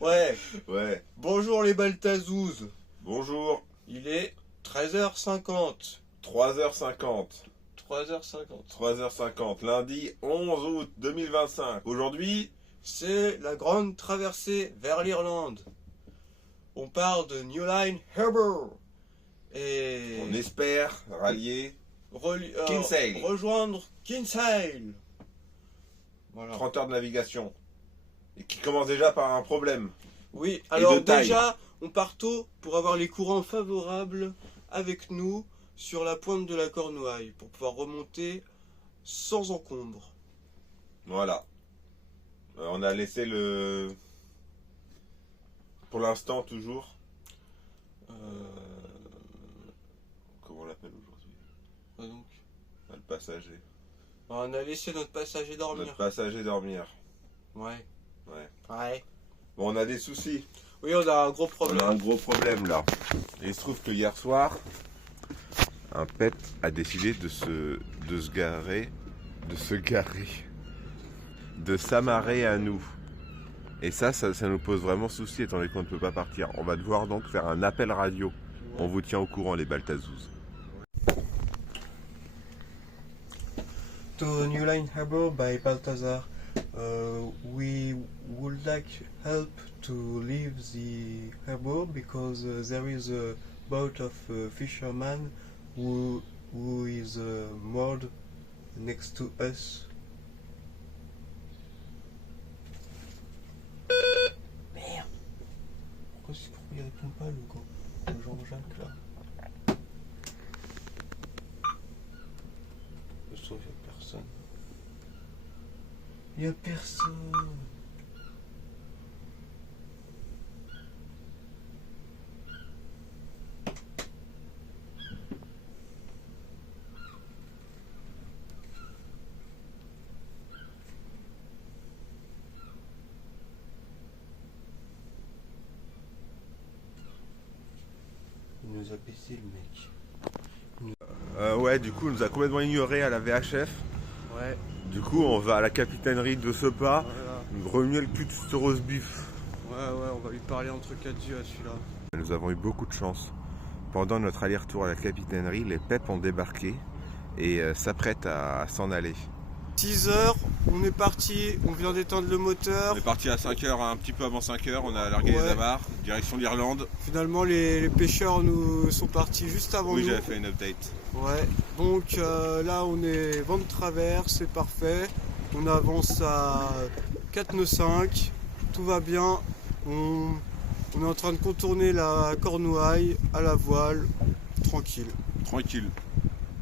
Ouais. Ouais. Bonjour les Baltazouz. Bonjour. Il est 13h50. 3h50. 3h50. 3h50. Lundi 11 août 2025. Aujourd'hui, C'est la grande traversée vers l'Irlande. On part de New Line Harbour. Et on espère rallier Kinsale. rejoindre Kinsale. Voilà. 30 heures de navigation. Et qui commence déjà par un problème. Oui, alors de taille. déjà, on part tôt pour avoir les courants favorables avec nous sur la pointe de la Cornouaille pour pouvoir remonter sans encombre. Voilà. On a laissé le... Pour l'instant, toujours. Comment on l'appelle aujourd'hui? Ouais, donc, Le passager. on a laissé notre passager dormir. Notre passager dormir. Ouais. Ouais. Ouais. Bon, on a des soucis. Oui, on a un gros problème. On a un gros problème là. Et il se trouve que hier soir, un pet a décidé de s'amarrer à nous. Et ça nous pose vraiment souci étant donné qu'on ne peut pas partir. On va devoir donc faire un appel radio. On vous tient au courant les Baltazouz. To New Line Harbour by Balthazar. We would like help to leave the harbour because there is a boat of fishermen who is moored next to us. Merde. Pourquoi il répond pas le Jean-Jacques là? Je trouve qu'il y a personne. Il y a personne. Il nous a baissé le mec. Ouais, du coup, on nous a complètement ignoré à la VHF. Ouais. Du coup, on va à la capitainerie de ce pas, Voilà. remuer le cul de ce roast beef. Ouais, on va lui parler entre quatre yeux à celui-là. Nous avons eu beaucoup de chance. Pendant notre aller-retour à la capitainerie, les PEP ont débarqué et s'apprêtent à s'en aller. 6h, on est parti, on vient d'éteindre le moteur. On est parti à 5h, un petit peu avant 5h, on a largué Ouais. les amarres, direction l'Irlande. Finalement, les pêcheurs nous sont partis juste avant Oui, nous. j'avais fait une update. Ouais, donc là on est vent de travers, c'est parfait. On avance à 4 nœuds 5, tout va bien. On est en train de contourner la Cornouaille à la voile, tranquille. Tranquille.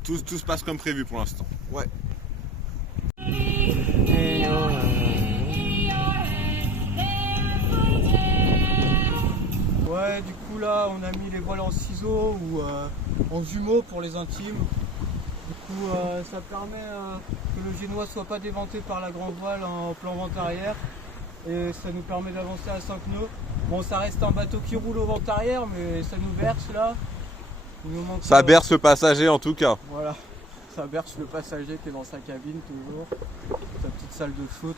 Tout se passe comme prévu pour l'instant. Ouais. Ouais, du coup là on a mis les voiles en ciseaux ou en jumeaux pour les intimes. Du coup ça permet que le génois soit pas déventé par la grande voile en plan vent arrière et ça nous permet d'avancer à 5 nœuds. Bon, ça reste un bateau qui roule au vent arrière mais ça nous berce là. Il nous manque, Ça berce le passager en tout cas. Voilà, ça berce le passager qui est dans sa cabine toujours. Sa petite salle de foot.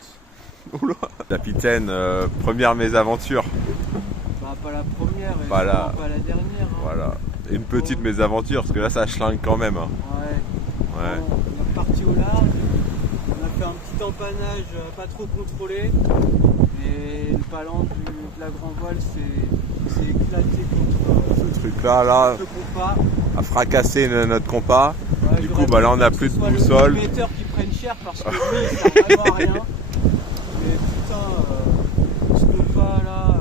Oula. Capitaine, première mésaventure. Bah, pas la première et Pas la- pas la dernière. Hein. Voilà. Une petite mésaventure, parce que là ça schlingue quand même. Hein. Ouais. Ouais. Bon, on est reparti au large. On a fait un petit empannage pas trop contrôlé. Et le palan de la grand voile s'est éclaté contre Ce truc là, le compas. a fracassé notre compas. Ouais, Du j'aurais coup, bah, là, pas on a voulu plus que de ce soit boussole. le émetteur qui prenne cher parce que lui il sert vraiment à rien. Mais putain, ce compas là.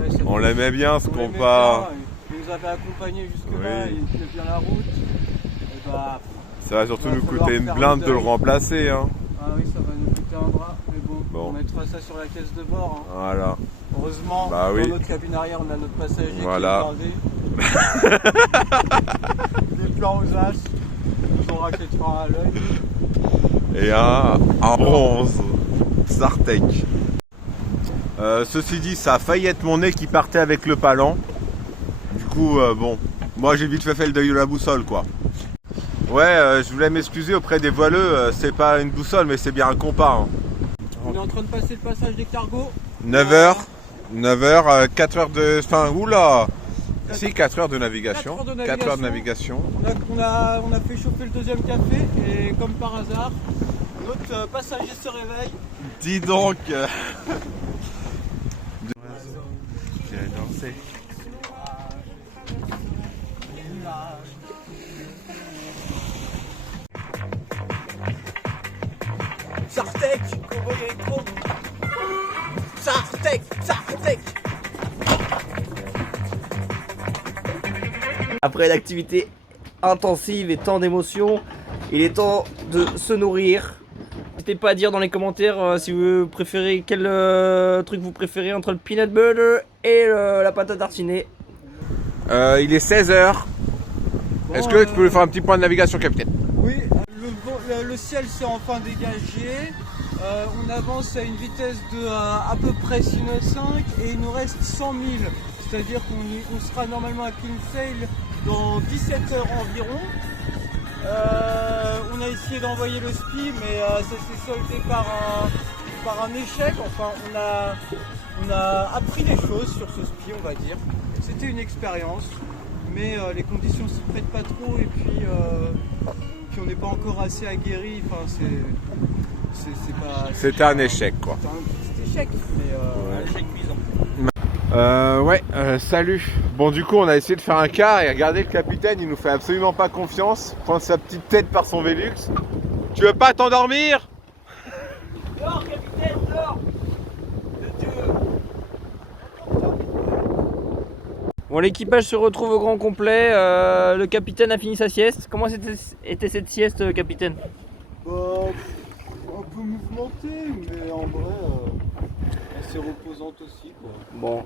Ouais, ça On fait- l'aimait bien ce on l'aimait compas. bien, il nous avait accompagnés jusque-là, Oui. il tenait bien la route. Et bah, Ça va surtout Va nous falloir coûter une faire blinde le de le deuil. remplacer. Hein. ah oui, ça va nous coûter un bras, mais bon, Bon. on mettra ça sur la caisse de bord. Hein. Voilà. Heureusement, Bah oui. dans notre cabine arrière, on a notre passager Voilà. qui est blindé. Des plans aux as, qui nous ont raquettera à l'œil. Et un bronze. Sartec. Ceci dit, ça a failli être mon nez qui partait avec le palan. Du coup, bon, moi j'ai vite fait le deuil de la boussole, quoi. Ouais, je voulais m'excuser auprès des voileux, c'est pas une boussole, mais c'est bien un compas. Hein. On est en train de passer le passage des cargos. 9h, 9h, 4 heures de... Enfin, oula Si, 4 heures de navigation. 4 heures de navigation. On a fait chauffer le deuxième café et comme par hasard, notre passager se réveille. Dis donc J'ai dansé. Sartec, cowboy électro. Sartec, Sartec. Après une activité intensive et tant d'émotions, il est temps de se nourrir. N'hésitez pas à dire dans les commentaires si vous préférez quel truc vous préférez entre le peanut butter et la pâte à tartiner. Il est 16h. Bon, Est-ce que tu peux faire un petit point de navigation, capitaine? Oui, le ciel s'est enfin dégagé. On avance à une vitesse de à peu près 6 nœuds 5 et il nous reste 100 000. C'est-à-dire qu'on sera normalement à Kinsale dans 17 heures environ. On a essayé d'envoyer le SPI, mais ça s'est soldé par un échec. Enfin, on a appris des choses sur ce SPI, on va dire. C'était une expérience, mais les conditions s'y prêtent pas trop et puis on n'est pas encore assez aguerri. Enfin, c'est pas. C'était un échec, quoi. C'était un petit échec, mais un échec cuisant. Salut. Bon, du coup, on a essayé de faire un quart et regardez, le capitaine, il nous fait absolument pas confiance. Pointe sa petite tête par son Velux. Tu veux pas t'endormir? Dehors, capitaine, dehors! Bon, l'équipage se retrouve au grand complet. Le capitaine a fini sa sieste. Comment était cette sieste, capitaine? Un peu mouvementée, mais en vrai, assez reposante aussi, quoi. Bon.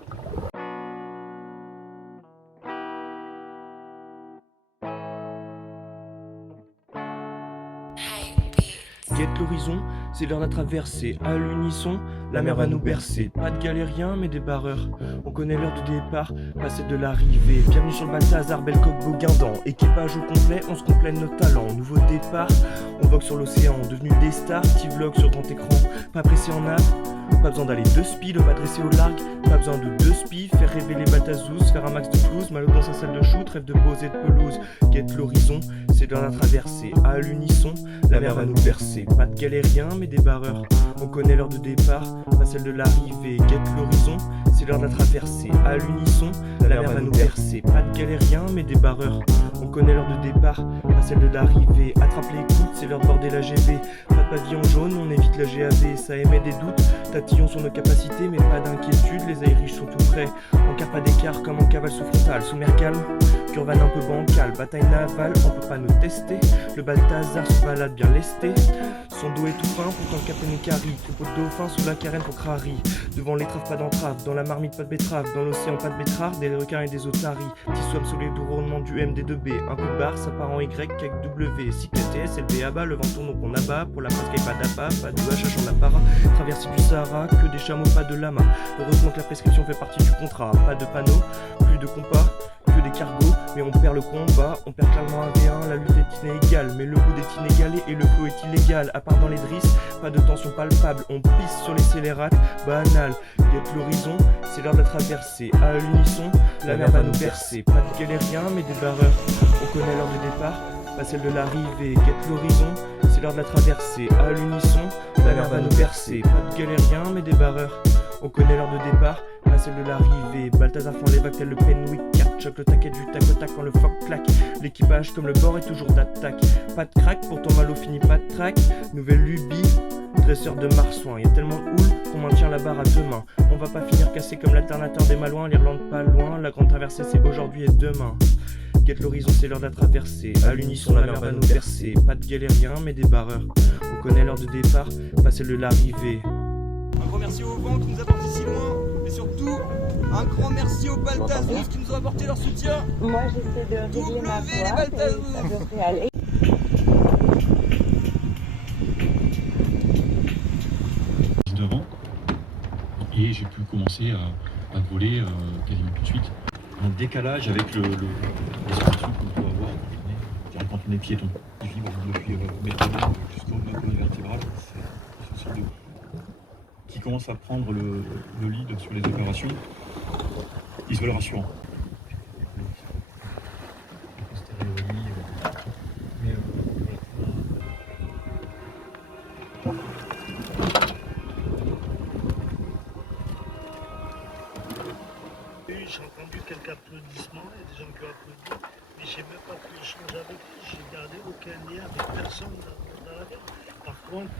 Guette l'horizon, c'est l'heure de la traversée. À l'unisson, la mer va nous bercer. Pas de galériens, mais des barreurs. On connaît l'heure du départ, pas celle de l'arrivée. Bienvenue sur le Balthazar, Bellecoque, Bouguindan. Équipage au complet, on se complète nos talents. Nouveau départ, on vogue sur l'océan. Devenu des stars, petit vlog sur grand écran. Pas pressé en âme, pas besoin d'aller 2 spies, le pas dressé au largue. Pas besoin de 2 spies, faire rêver les Balthazous. Faire un max de flouze, malo dans sa salle de shoot. Rêve de pose et de pelouse. Guette l'horizon, c'est l'heure de la traversée. À l'unisson, la mer va nous bercer. Pas de galériens, mais des barreurs. On connaît l'heure de départ, pas celle de l'arrivée. Guette l'horizon, c'est l'heure de la traversée. À l'unisson, la mer va nous bercer. Pas de galériens, mais des barreurs. On connaît l'heure de départ, pas celle de l'arrivée. Attrape les coudes, c'est l'heure de border la GV. Pas de pavillon jaune, on évite la GAV. Ça émet des doutes, tatillons sur nos capacités, mais pas d'inquiétude. Les aériges sont tout prêts. En cas pas d'écart comme en cavale sous frontale. Sous mer calme, curvane un peu bancale. Bataille navale, on peut pas nous tester. Le Balthazar se balade bien lesté. Son dos est tout fin, pourtant le capitaine est carré. Troupeau de dauphins sous la carène pour crari. Devant l'étrave, pas d'entrave. Dans la marmite, pas de betterave. Dans l'océan, pas de betterave. Des requins et des otaries. Petit swab sous les doux roulements du MD2B. Un coup de barre, ça part en Y avec W. Cycle TS, LB abat. Le vent tourne donc on abat. Pour la presse, pas d'abat. Pas de HH en apparat. Traversée du Sahara, que des chameaux, pas de lama. Heureusement que la prescription fait partie du contrat. Pas de panneau, plus de compas. Que des cargos, mais on perd le combat, on perd clairement un V1, la lutte est inégale, mais le goût est inégalé et le flow est illégal, à part dans les drisses, pas de tension palpable, on pisse sur les scélérates, banal, guette l'horizon, c'est l'heure de la traversée, à l'unisson, la mer va nous bercer, pas de galériens mais des barreurs, on connaît l'heure de départ, pas celle de l'arrivée, guette l'horizon, c'est l'heure de la traversée, à l'unisson, la mer va nous bercer, pas de galériens mais des barreurs. On connaît l'heure de départ, pas celle de l'arrivée. Balthazar fend les vagues tel le Penwick 4. Choc le taquet du tac au tac quand le phoque claque. L'équipage comme le bord est toujours d'attaque. Pas de crack, pourtant malo finit pas de track. Nouvelle lubie, dresseur de marsouin. Y'a tellement de houle qu'on maintient la barre à 2 mains. On va pas finir cassé comme l'alternateur des malouins. L'Irlande pas loin, la grande traversée c'est aujourd'hui et demain. Guette l'horizon, c'est l'heure de la traversée. À l'unisson, la mer va nous bercer. Pas de galériens mais des barreurs. On connaît l'heure de départ, pas celle de l'arrivée. Un grand merci au vent qui nous a porté si loin, mais surtout un grand merci aux Balthazous qui nous ont apporté leur soutien. Moi j'essaie de régler ma W les voix, Balthazous. ça devrait aller. Devant et j'ai pu commencer à voler quasiment tout de suite. En décalage avec les sensations qu'on peut avoir quand on est piéton. Je vibre depuis mes talons jusqu'au colonne vertébrale, c'est une sorte de qui commence à prendre le lead sur les opérations, ils se veulent rassurants. J'ai entendu quelques applaudissements, il y a des gens qui ont applaudi, mais j'ai même pas pu échanger avec lui, j'ai gardé aucun lien avec personne dans l'avion. Par contre,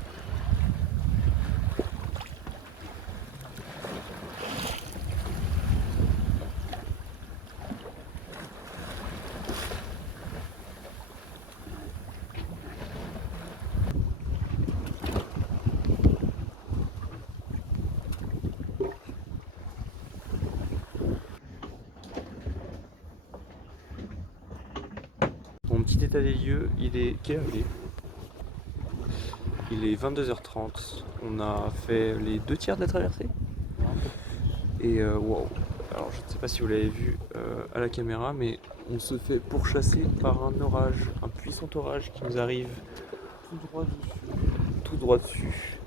Mon petit état des lieux, il est quelle heure il est 22h30. On a fait les 2 tiers de la traversée. Et wow. Alors je ne sais pas si vous l'avez vu à la caméra, mais on se fait pourchasser par un orage, un puissant orage qui nous arrive tout droit dessus.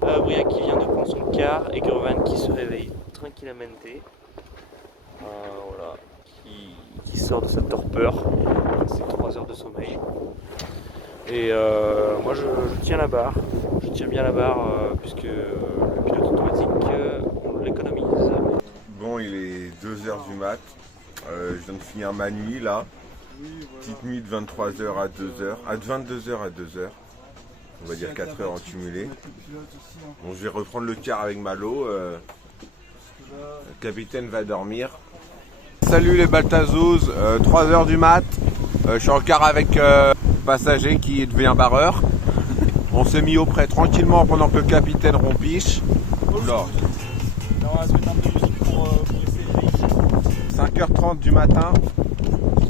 Briac qui vient de prendre son car et Gurvan qui se réveille tranquillamente. Voilà, qui sort de sa torpeur. C'est 3 heures de sommeil. Et moi je tiens la barre, je tiens bien la barre puisque le pilote automatique on l'économise. Bon, il est 2h du mat. Je viens de finir ma nuit là. Oui, voilà. Petite nuit de 23h à 2h. À 22h à 2h. On va dire 4 heures en cumulé. Bon, je vais reprendre le car avec Malo. Le capitaine va dormir. Salut les Baltazouz, 3h du mat. Je suis en car avec passager qui devient barreur. On s'est mis auprès tranquillement pendant que le capitaine rompiche. Oula. On va se mettre un peu de musique pour essayer. 5h30 du matin.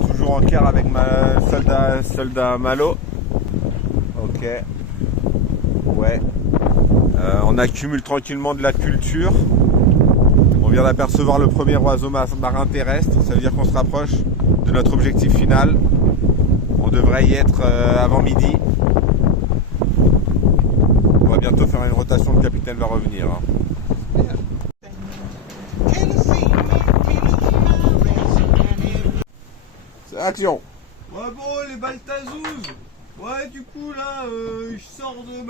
Toujours en car avec ma soldat Malo. Ok. Ouais. On accumule tranquillement de la culture. On vient d'apercevoir le premier oiseau marin terrestre. Ça veut dire qu'on se rapproche de notre objectif final. On devrait y être avant midi. On va bientôt faire une rotation, le capitaine va revenir. C'est action. Ouais bon les Baltazouz. Ouais du coup là je sors de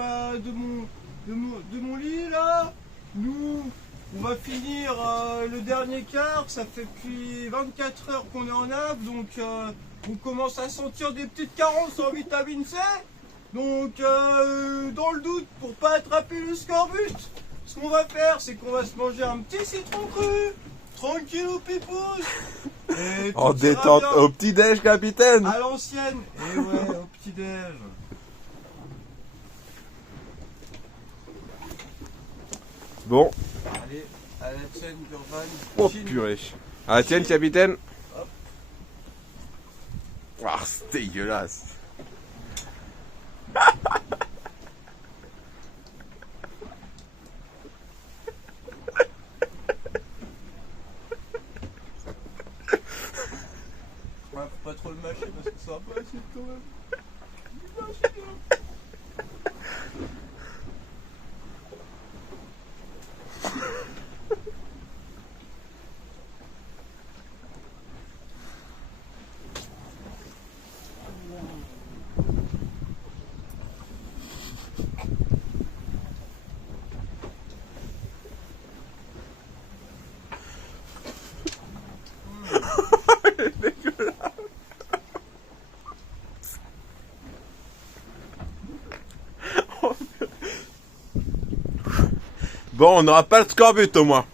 mon lit là. Nous on va finir le dernier quart, ça fait depuis 24 heures qu'on est en nav, donc on commence à sentir des petites carences en vitamine C. Donc dans le doute, pour pas attraper le scorbut, ce qu'on va faire, c'est qu'on va se manger un petit citron cru, tranquille au pipouze. En détente, au petit-déj, capitaine. À l'ancienne, et ouais, au petit-déj. Bon. Allez, à la tienne, Gurvan. Oh purée. À la tienne, capitaine. Hop. Ah, c'est dégueulasse. Ouais, faut pas trop le mâcher parce que ça va pas assez quand même. Bon, on n'aura pas le scorbut au moins.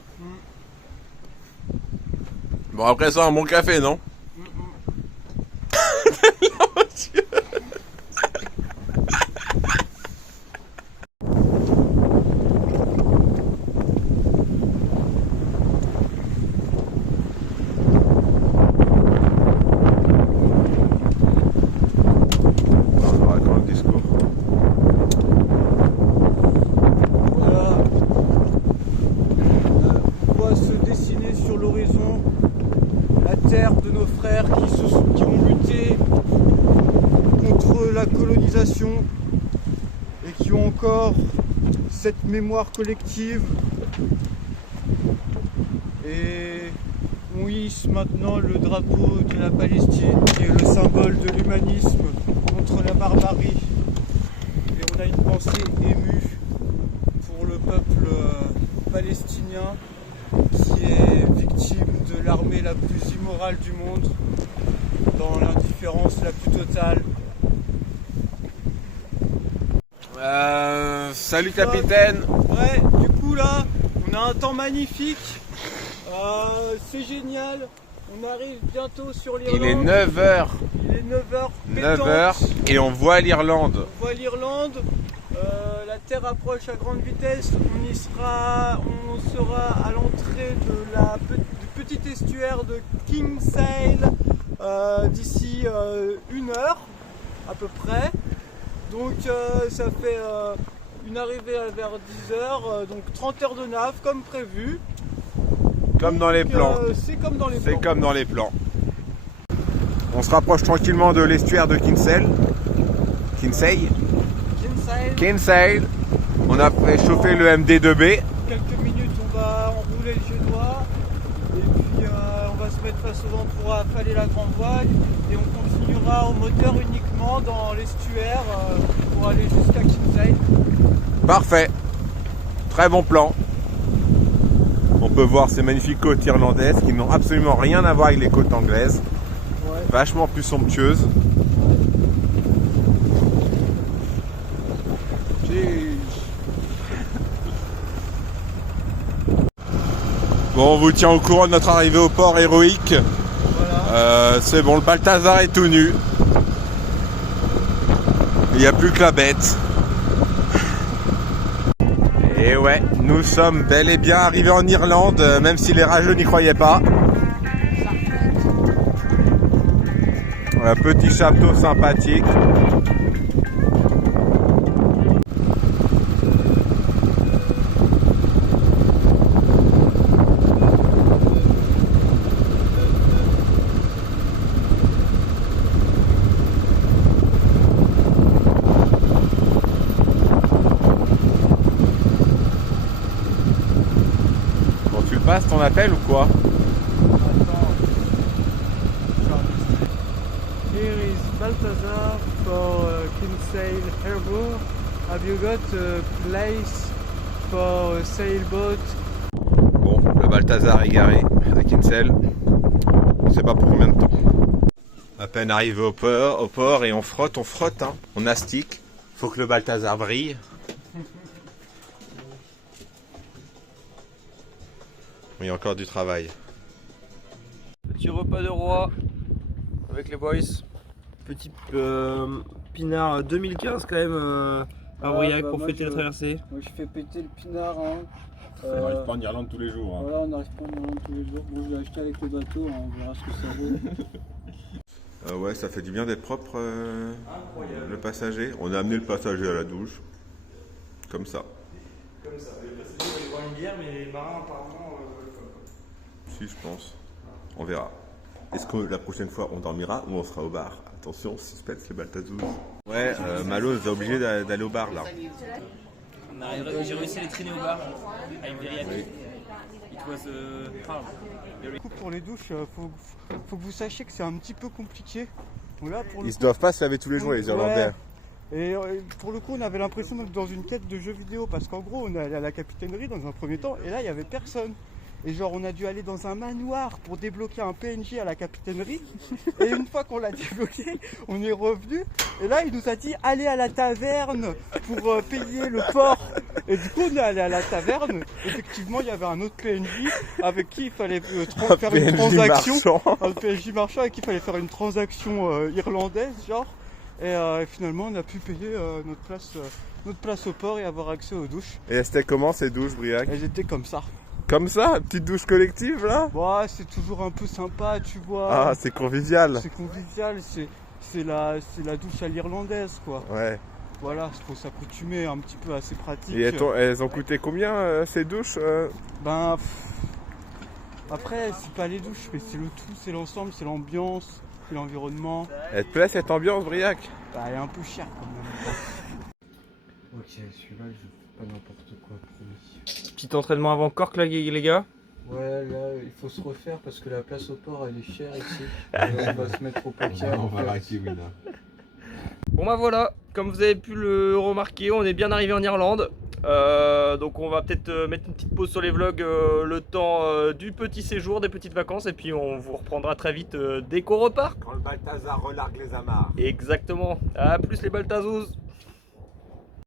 Bon, après ça, un bon café, non? De nos frères qui ont lutté contre la colonisation et qui ont encore cette cette mémoire collective. Et on hisse maintenant le drapeau de la Palestine, qui est le symbole de l'humanisme contre la barbarie. Et on a une pensée émue pour le peuple palestinien qui est victime de l'armée la plus immorale du monde, dans l'indifférence la plus totale. Salut capitaine. Ouais, du coup là, on a un temps magnifique. C'est génial. On arrive bientôt sur l'Irlande. Il est 9h. Il est 9h. 9h et on voit l'Irlande. On voit l'Irlande. La Terre approche à grande vitesse. On sera à l'entrée du petit estuaire de Kinsale d'ici 1 heure à peu près. Donc ça fait une arrivée vers 10h, donc 30 heures de nav comme prévu. Comme dans les plans. C'est comme dans les plans. C'est comme dans les plans. On se rapproche tranquillement de l'estuaire de Kinsale. Kinsale. On a fait chauffer le MD2B. Quelques minutes, on va enrouler le génois. Et puis on va se mettre face au vent pour affaler la grande voile. Et on continuera au moteur uniquement dans l'estuaire pour aller jusqu'à Kinsale. Parfait. Très bon plan. On peut voir ces magnifiques côtes irlandaises qui n'ont absolument rien à voir avec les côtes anglaises. Ouais. Vachement plus somptueuses. Bon, on vous tient au courant de notre arrivée au port héroïque. Voilà. C'est bon, le Balthazar est tout nu. Il n'y a plus que la bête. Et ouais, nous sommes bel et bien arrivés en Irlande, même si les rageux n'y croyaient pas. Un petit château sympathique. Passe ton appel ou quoi? Here is Balthazar for Kinsale Harbour. Have you got a place for a sailboat? Bon, le Balthazar est garé à Kinsale. Je sais pas pour combien de temps. À peine arrivé au port et on frotte, hein. On astique. Faut que le Balthazar brille. Il y a encore du travail. Petit repas de roi avec les boys. Petit pinard 2015 quand même à Aurillac pour fêter la traversée. Moi je fais péter le pinard. Hein. On n'arrive pas en Irlande tous les jours. Hein. Voilà, on n'arrive pas en Irlande tous les jours. Bon, je l'ai acheté avec le bateau, hein. On verra ce que ça vaut. Ouais, ça fait du bien d'être propre, le passager. On a amené le passager à la douche. Comme ça. Comme ça. Le passager va aller boire une bière, mais les marins apparemment. Si, je pense. On verra. Est-ce que la prochaine fois on dormira ou on sera au bar? Attention, suspense les Baltazouz. Ouais, Malo est obligé d'aller au bar là. J'ai réussi à les traîner au bar. I'm very happy. It was hard. Du coup, pour les douches, faut que vous sachiez que c'est un petit peu compliqué. Là, pour le Ils coup, se doivent pas se laver tous les jours, les Irlandais. Ouais. Et pour le coup, on avait l'impression d'être dans une quête de jeux vidéo parce qu'en gros, on est allé à la capitainerie dans un premier temps et là, il n'y avait personne. Et genre, on a dû aller dans un manoir pour débloquer un PNJ à la capitainerie. Et une fois qu'on l'a débloqué, on est revenu. Et là, il nous a dit allez à la taverne pour payer le port. Et du coup, on est allé à la taverne. Effectivement, il y avait un autre PNJ avec qui il fallait faire une transaction. Un PNJ marchand avec qui il fallait faire une transaction irlandaise, genre. Et finalement, on a pu payer notre place au port et avoir accès aux douches. Et c'était comment ces douches, Briac? Elles étaient comme ça. Comme ça, une petite douche collective là? Ouais, c'est toujours un peu sympa, tu vois. Ah, c'est convivial. C'est convivial, c'est la douche à l'irlandaise, quoi. Ouais. Voilà, il faut s'accoutumer un petit peu à ces pratiques. Et elles ont coûté combien ces douches? Ben, après, c'est pas les douches, mais c'est le tout, c'est l'ensemble, c'est l'ambiance, c'est l'environnement. Elle te plaît cette ambiance, Briac? Bah, elle est un peu chère quand même. Ok, celui-là, je pas n'importe quoi, promis. Petit entraînement avant Cork là les gars. Ouais, là, il faut se refaire parce que la place au port, elle est chère ici. On va se mettre au poker. On en va fait. arrêter, oui, là. Bon bah voilà, comme vous avez pu le remarquer, on est bien arrivé en Irlande. Donc on va peut-être mettre une petite pause sur les vlogs le temps du petit séjour, des petites vacances, et puis on vous reprendra très vite dès qu'on repart. Quand le Balthazar relargue les amarres. Exactement. À plus les Baltazos.